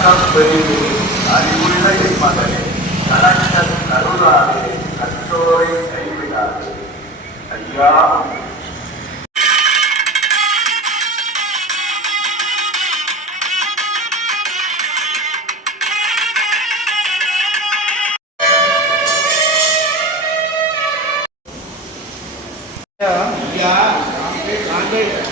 கஷ்டம் பெரிது அறிவுள்ள என் மகனே கலக்கம் கருதாதே கற்றோரை கைவிடாதே ஐயா ஐயா நாங்கள் உடனடியாக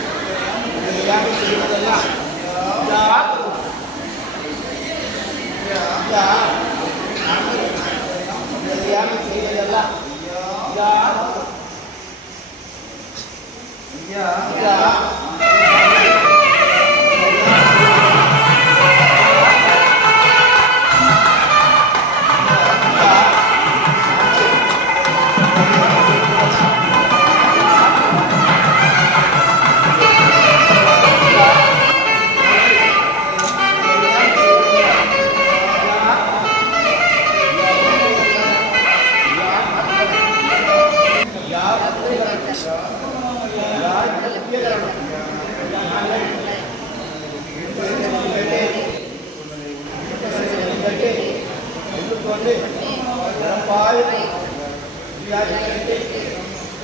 一个 ఎందుకంటే పాలు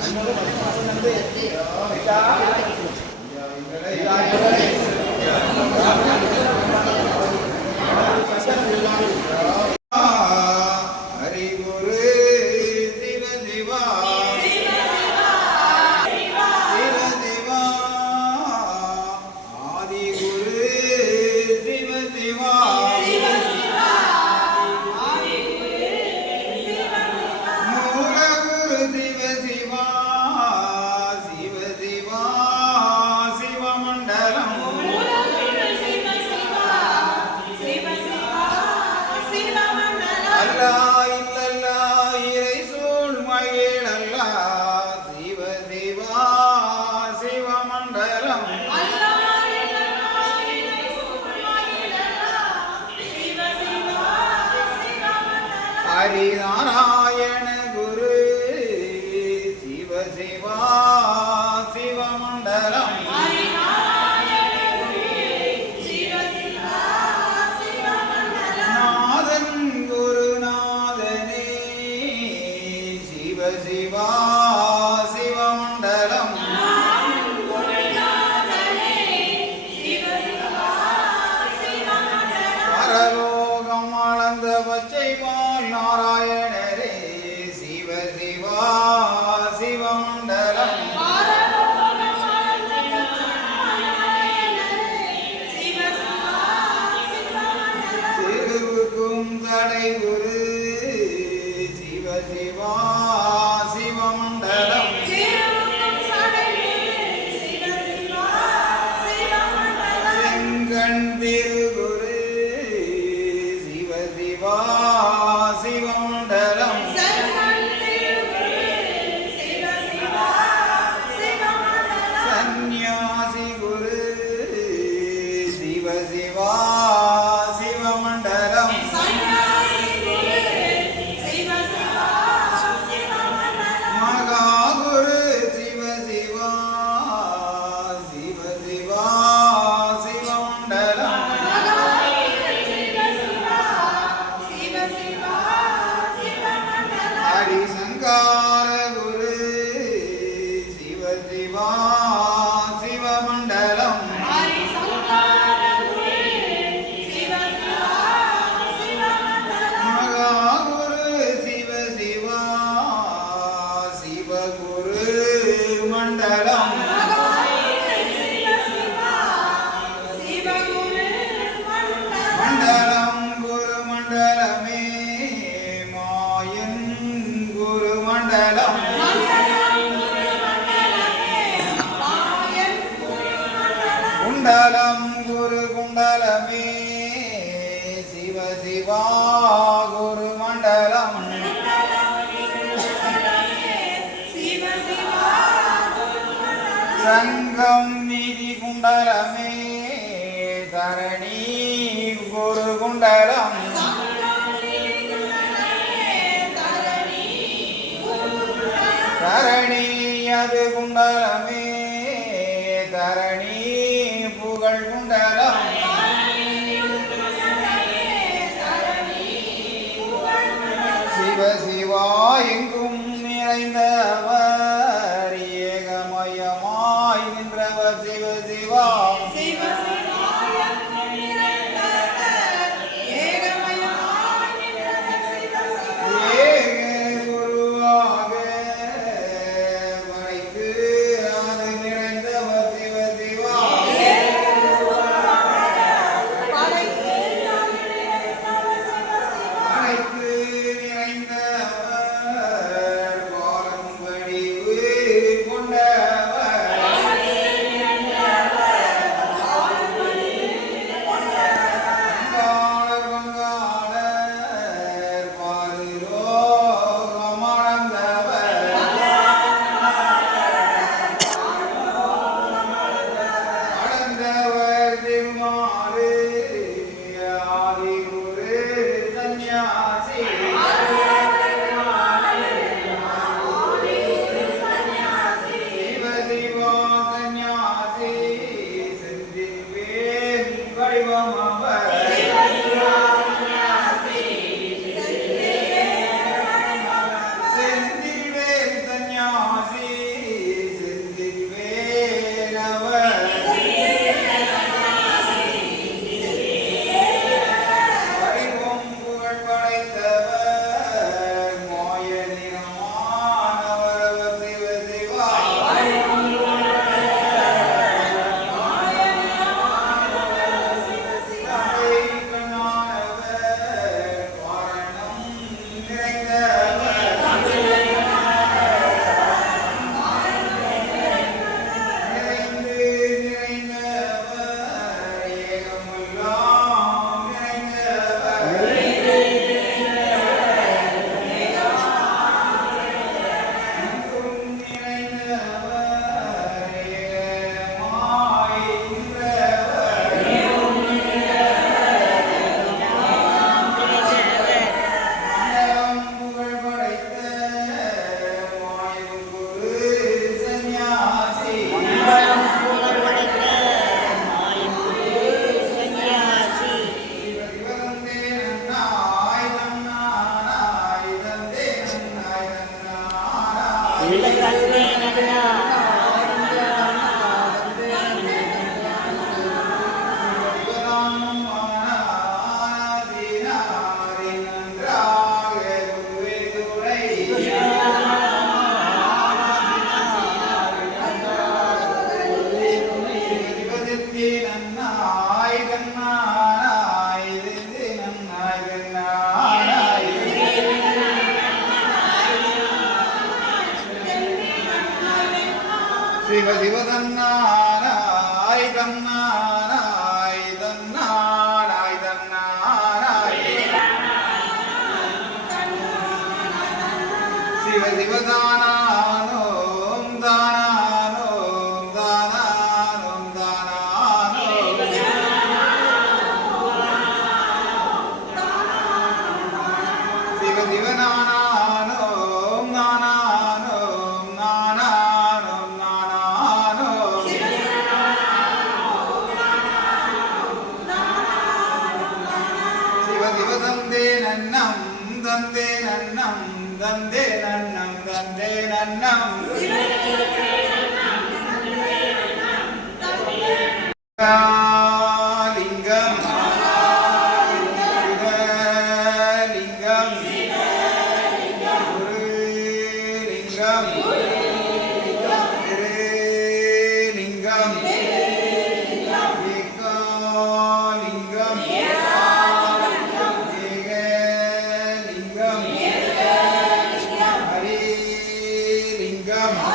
అందరూ ఇలా ఇలా 这一波。சிவா சிவமண்டலம். மகாகுரு சிவ சிவா சிவகுரு மண்டலம். மண்டலம் குரு மண்டலமே. தங்கம் நீதி குண்டலமே தரணி குரு குண்டலம். தரணி அது குண்டலமே தரணி புகழ் குண்டலம். சிவ சிவா எங்கும் நிறைந்தவன் அவ కన్నా Gambar.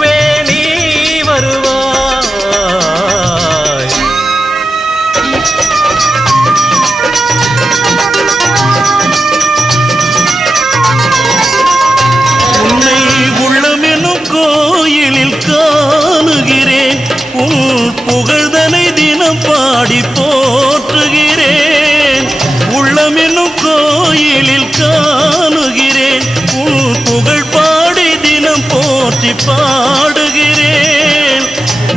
காணுகிறேன் உன் புகழ் பாடி தினம் போற்றி பாடுகிறேன்.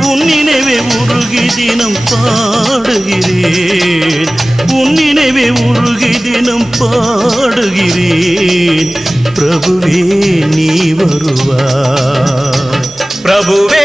உன் நினைவை உருகி தினம் பாடுகிறேன். உன் நினைவே உருகி தினம் பாடுகிறேன். பிரபுவே நீ வருவா பிரபுவே